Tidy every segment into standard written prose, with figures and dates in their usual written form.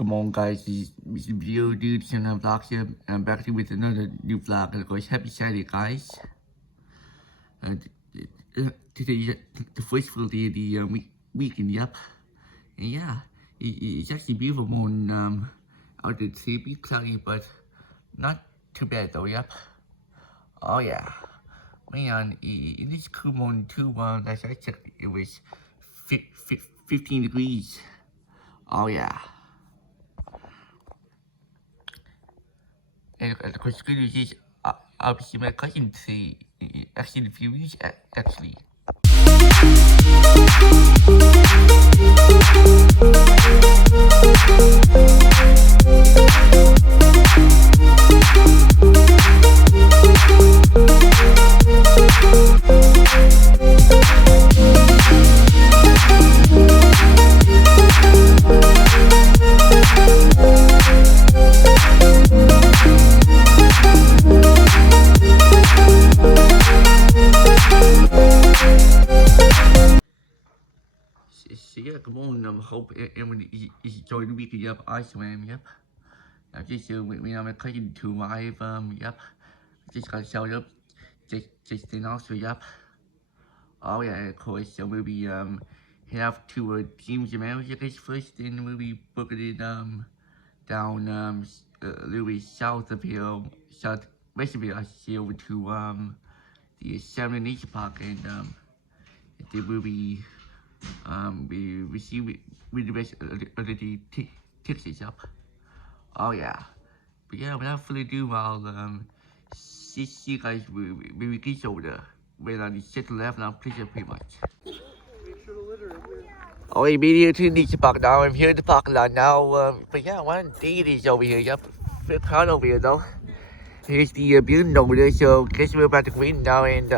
Come on, guys, this is video dude channel vlog here, and I'm back here with another new vlog. And of course, happy Saturday, guys. Today is the first full day of the weekend, yep. And yeah, it's actually beautiful moon out there today, a bit cloudy, but not too bad though, yep. Oh yeah, man, in this cool morning too, last I checked, it was 15 degrees. Oh yeah. And of course, the good news is I'll be seeing my cousin today, actually in a few weeks, actually. So yeah, come on, hope everyone is enjoying the weekend, yep, I swam, yep. I just when I'm cutting to my yep. Just got showed up, just in also, yep. Oh yeah, of course, so we'll be have two teams of managers first, then we'll be booking it down a little bit south of here, southwest of here, I see, over to the Salmonier Park, and they will be we receive with the rest of the tickets up. Oh yeah, but yeah, without further ado, I'll see you guys when we get older. When I set the left now, please pretty much. Oh, hey, media to the park now. I'm here in the parking lot now. But yeah, one day it is over here. Yep, feel proud over here though. Here's the building over there. So guess we're about to go in now, and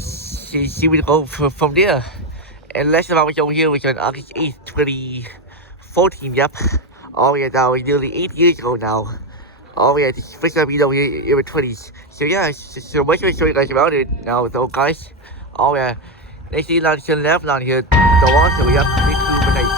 see we go from there. And last time I was over here was on August 8th, 2014. Yep. Oh yeah, that was nearly 8 years ago now. Oh yeah, this is the first time over here in my 20s. So yeah, so much to show you guys about it now, though, guys. Oh yeah, next thing on the left down here, the one, so yep, it's super nice.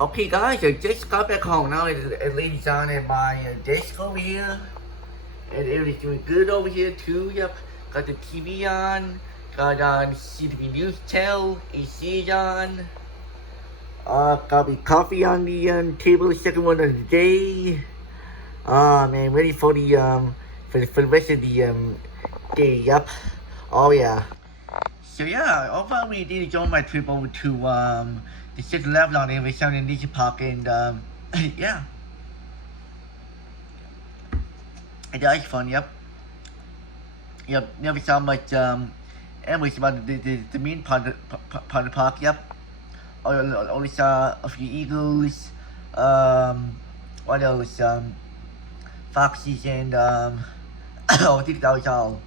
Okay, guys, I just got back home now. It lays down at my desk over here, and everything's doing good over here too. Yep, got the TV on, got CTV News Tell, AC on. Got me coffee on the table, second one of the day. Man, ready for the rest of the day. Yep. Oh yeah. So yeah, overall we did join my trip over to the city of Avalon and we found in Nature Park and yeah. It was fun, yep. Yep, never saw much anyways about the main part of the park, yep. Only saw a few eagles, what else, foxes and I think that was all.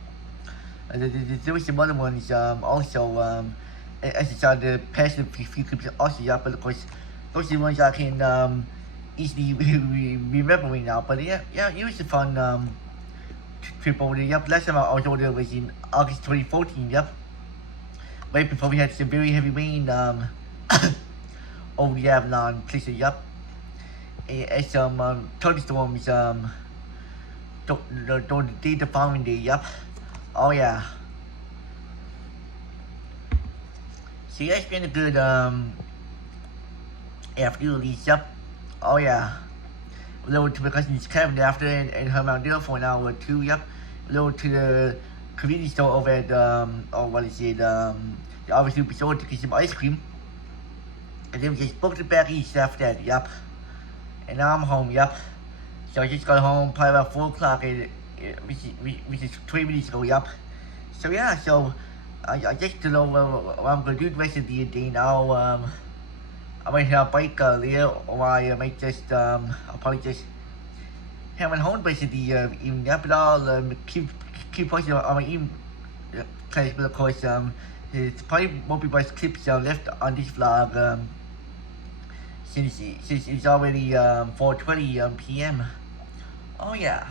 There was some other ones also, as I saw the past few clips also, yeah, but of course, those are the ones I can easily remember right now. But yeah, it was a fun trip over there. Yep, last time I was over there was in August 2014. Yep, right before we had some very heavy rain over the Avalon places. Yep, and some thunderstorms the following day. Yep. Oh yeah. So yeah, it's been a good afternoon at least, yep. Oh yeah. A little to my cousin's cabin after and her Mount Deal for an hour or two, yep. A little to the convenience store over at oh what is it, the Obviously store to get some ice cream. And then we just booked it back east after that, yep. And now I'm home, yep. So I just got home probably about 4 o'clock which is 3 minutes ago, yep. So yeah, so I just don't know what I'm gonna do the rest of the day now. I might have a bike later, or I might just I'll probably just have my home the rest of the evening, yep. But I'll keep posting on my evening class, but of course it probably won't be much clips left on this vlog since it's already 4:20 p.m. Oh yeah.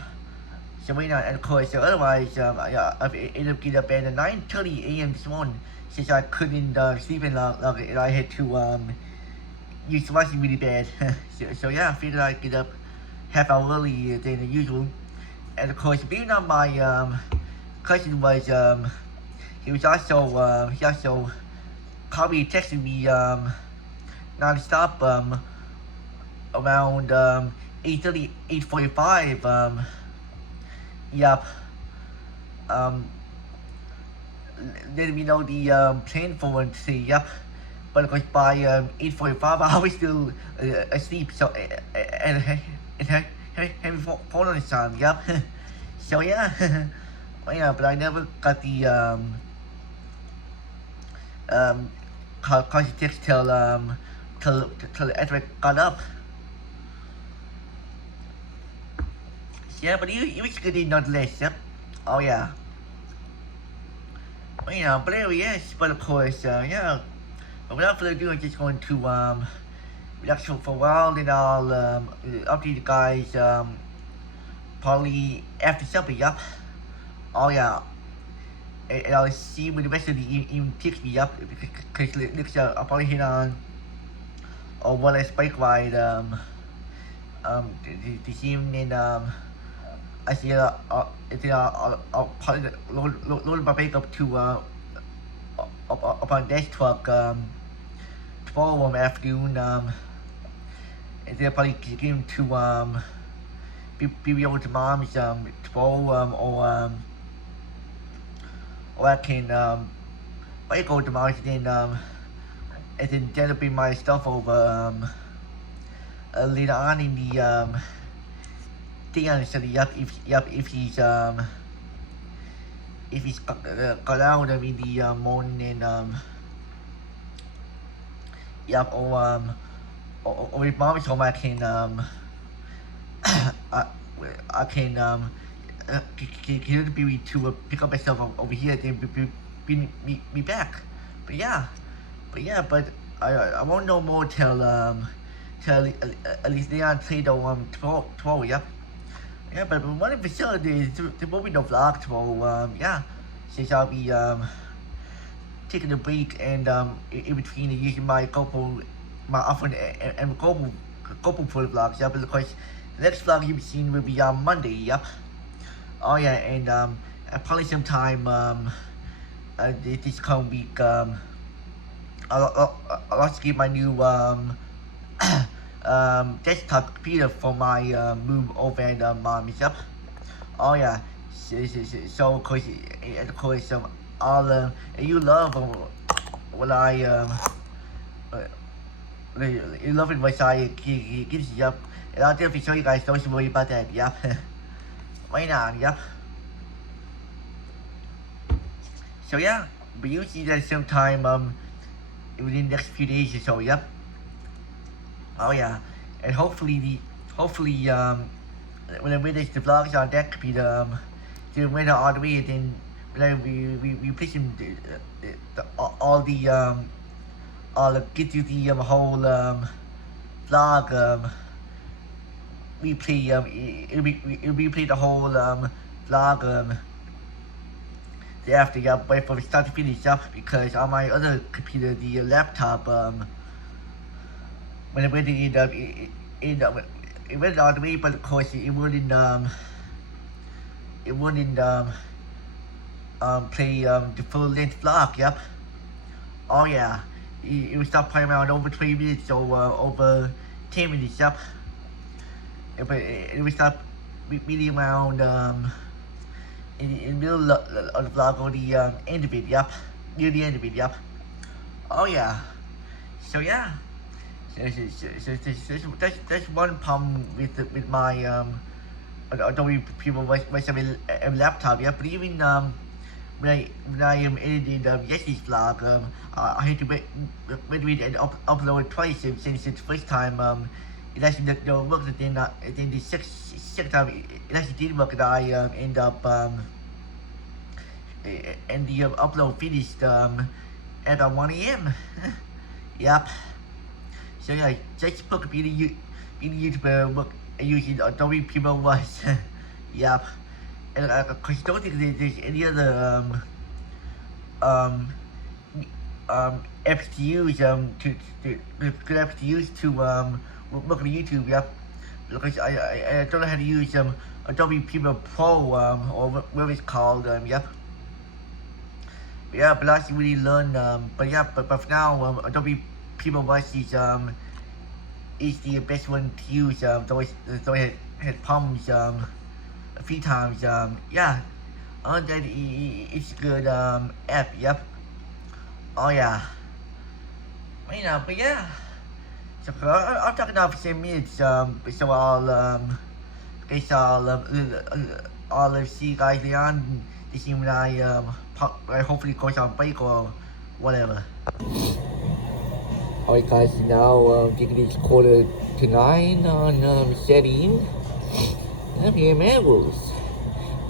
So right now, and of course, otherwise, I've ended up getting up at 9:30 a.m. this morning since I couldn't sleep in longer, and I had to use watching really bad. so yeah, I figured I'd get up half hour earlier than usual. And of course, being on my cousin was he also called me, texted me non-stop around 8:30, 8:45. Yep. Let me know the plan for Wednesday. Yep. But of course by 8:45 I was still asleep. So and having phone on the time. Yep. So yeah. Yeah. But I never got the call text till after I got up. Yeah, but it was good nonetheless, yep. Oh yeah. Well, yeah, but anyway, yes, but of course, yeah. But without further ado, I'm just going to relax for a while, then I'll update you guys probably after supper, yep. Oh yeah. And I'll see when the rest of the evening takes me up, because next I'll probably hit on one last bike ride this evening. I see I'll probably load my bike up to up on dash truck tomorrow afternoon, and then I'll probably get him to be over to mom's tomorrow, or I can I go to mom's and then that'll bring my stuff over later on in the day on the study. If he's got out in the morning, and or if mom is home, I can be to pick up myself over here, then bring me back. But I won't know more till at least they are played on tomorrow, yep. Yeah, but one of the facilities, there will be no vlog tomorrow, yeah, since I'll be taking a break and in between using my GoPro my often and global full vlogs. Yep, of course, the next vlog you'll be seeing will be on Monday. Yep. Oh yeah, and probably sometime this coming week I'll also get my new desktop computer for my move over and mommy's. Yep. Oh yeah. So of course, all you love what I you love it what I gives you up, and I'll definitely show you guys. Don't worry about that. Yep. Right on. Yep. So yeah, but you'll see that sometime within the next few days or so. Yep. Oh yeah, and hopefully when I release the vlogs on that computer to win all the way, then when we place them all get to the whole vlog replay it'll replay the whole vlog thereafter. Yep, wait for the start to finish up, because on my other computer, the laptop, when I went to it went all the way, but of course it wouldn't play the full length vlog. Yep. Oh yeah, it would stop playing around over 20 minutes or over 10 minutes. Yep. But it would stop reading around in the middle of the vlog or the end of it. Yep. Near the end of it. Yep. Oh yeah. So yeah. So that's one problem with my Adobe Premiere Voice laptop. Yeah, but even when I am editing yesterday's vlog, I had to wait and upload it twice since it's first time it actually don't work. Then the second time it actually did work, and I end up and the upload finished at about 1 a.m. Yep. So yeah, just put being a YouTuber work using Adobe Premiere Voice. Yep. And I don't think there's any other apps to use to good apps to use to work on YouTube. Yep. Because I don't know how to use Adobe Premiere Pro or whatever it's called. Yep. Yeah, but I actually really learn. But yeah, but for now, Adobe Premiere Voice is the best one to use. Though I had problems a few times. Yeah, on that it's a good app. Yep. Oh yeah. You know, but yeah. So I'm talking now for 10 minutes. So guess I'll see you guys later on this evening when I hopefully goes on break or whatever. Alright guys, now it's 8:45 on setting. I'm here in Melrose.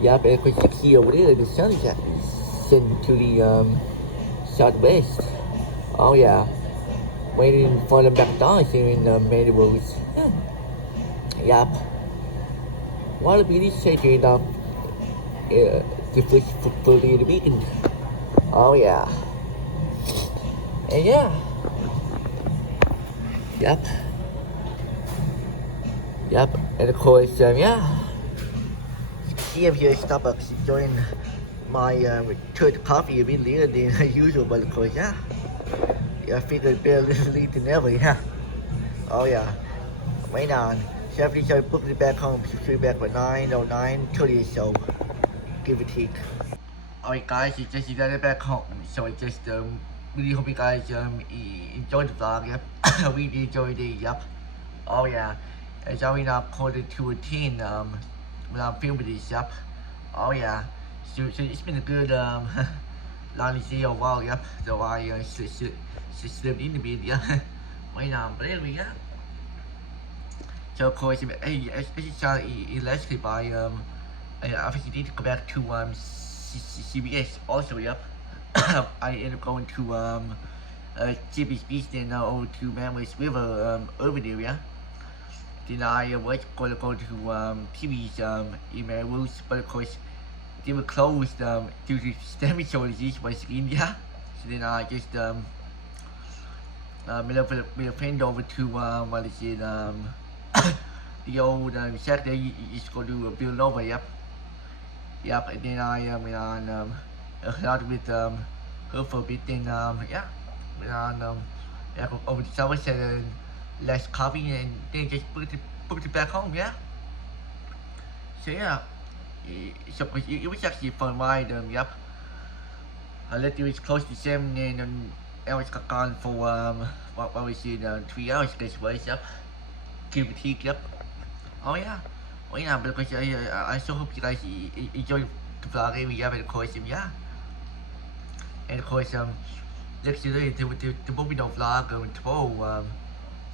Yep, and as you can see over there, the sun is actually setting to the southwest. Oh yeah, waiting for the McDonald's here in Melrose. Yep. What a beauty shaping up the first full day of the weekend. Oh yeah. And yeah. Yep. Yep. And of course, yeah. See, I'm here at Starbucks enjoying my third coffee a bit later than usual, but of course, yeah. I figured better late than ever, yeah. Oh yeah. Right on. So after I booked it back home, so she'll be back at 9:30 or so. Give or take. Alright guys, it's just got it back home. So I just really hope you guys enjoyed the vlog. Yep. I really enjoyed it. Yep. Oh yeah. It's already now 9:45 when I'm filming this. Yep. Oh yeah. So it's been a good long day a while. Yep. So I slept in a bit. Yeah. Right on. But anyway, yeah. So of course, electrically by I obviously need to go back to CBS also. Yep. I ended up going to CBS Beach, then over to Mammoth River over there. Yeah. Then I was going to go to TV's in Melrose, but of course they were closed due to stamina shortages once again. Yeah. So then I just with a friend over to what is it the old shack there you used to go to build over. Yep. And then I went on out with her for a bit. Then yeah, went on over to Somerset and less coffee, and then just put it back home. Yeah. So yeah, so it was actually a fun ride. Yep. I left it was close to 7, and I was gone for what was it 3 hours this way. Yep. Give or take. Yep. Oh yeah. Oh yeah, but of course I so hope you guys enjoy the vlog every year, and of course yeah. And of course next year there will be no vlog tomorrow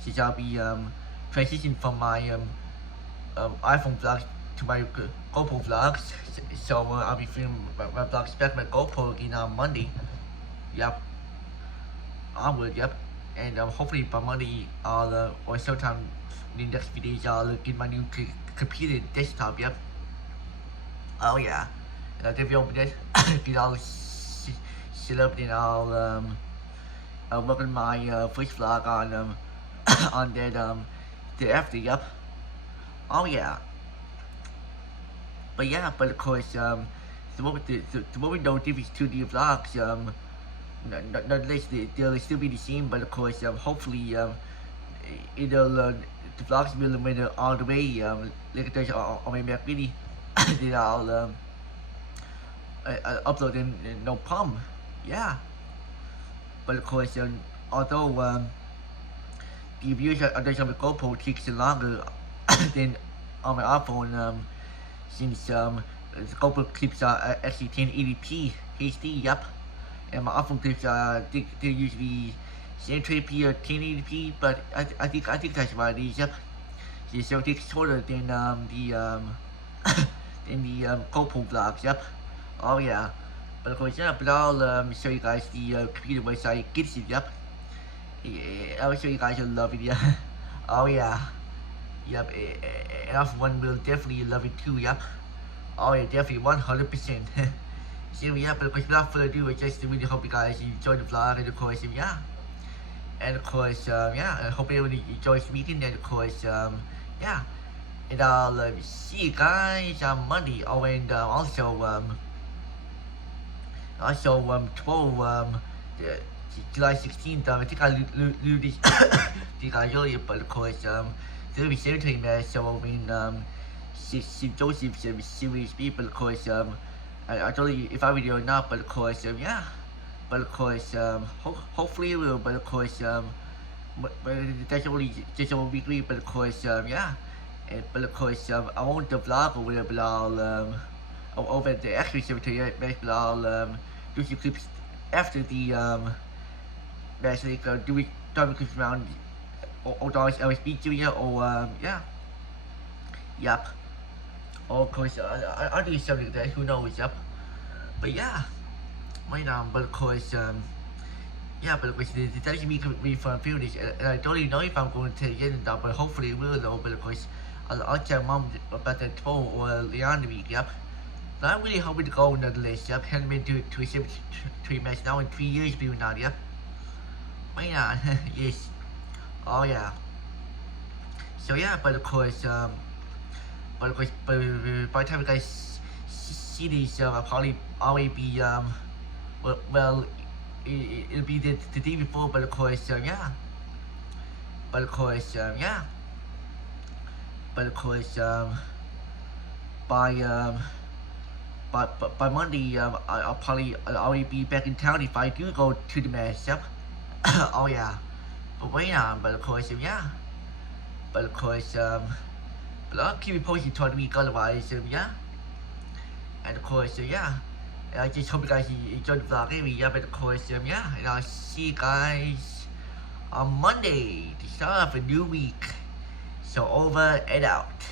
since I'll be transitioning from my iPhone vlogs to my GoPro vlogs. So I'll be filming my vlogs back my GoPro again on Monday. Yep. Onward. Yep. And hopefully by Monday I'll or sometime in the next few days I'll get my new computer desktop. Yep. Oh yeah. And I'll give you open it. Get all set up, then I'll work on my first vlog on on that the after. Yep. Oh yeah. But yeah, but of course the moment no difference to the vlogs. Not less they'll still be the same, but of course hopefully it'll the vlogs will remain all the way like there's on my Mac Mini. Then I'll upload them no problem. Yeah. But of course although the views on the GoPro takes longer than on my iPhone, since the GoPro clips are actually 1080p HD. Yep. And my iPhone clips they're usually 720p or 1080p, but I think that's what it is. Yep. So it's shorter than the GoPro vlogs. Yep. Oh yeah. But of course yeah. But I'll show you guys the computer website gets it. Yep. I'll show you guys. You'll love it. Yeah. Oh yeah. Yep. And F1 will definitely love it too. Yep. Oh yeah, definitely 100%. So yeah, but of course without further ado, I just really hope you guys enjoy the vlog, and of course yeah. And of course yeah, I hope everyone enjoys the meeting, and of course yeah. And I'll see you guys on Monday. Oh, and also tomorrow July 16th, I think I knew this you guys earlier, but of course there'll be cemetery mass, so I mean St. Joseph's Series B, but of course I don't know if I video or not, but of course yeah. But of course hopefully it will, but of course but that's only just a weekly, but of course yeah. And but of course I won't the vlog over there, but I'll over at the actual cemetery, but I'll do some clips after the that's like do clips around or dogs LSB Junior or yeah. Yep. Or of course I'll do something like that, who knows. Yep. But yeah. Right now, but of course yeah, but of course it's actually me from Phoenix, and I don't even know if I'm going to take it or not, but hopefully it will though. But of course I'll tell mom about that tomorrow or later on the week. Yep. But I'm really hoping to go on the list. Yep. Haven't been to a cemetery match now in 3 years, believe it or not. Yep. Right now. Yes. Oh yeah. So yeah, but of course by the time you guys see these I'll probably already be well it'll be the day before, but of course yeah. But of course yeah. But of course by Monday I'll probably already be back in town if I do go to the match. Yep. Oh yeah. But wait on, but of course yeah. But of course but I'll keep you posted toward the week otherwise. Yeah. And of course yeah. And I just hope you guys enjoy the vlog anyway. Yeah, but of course yeah. And I'll see you guys on Monday to start off a new week. So over and out.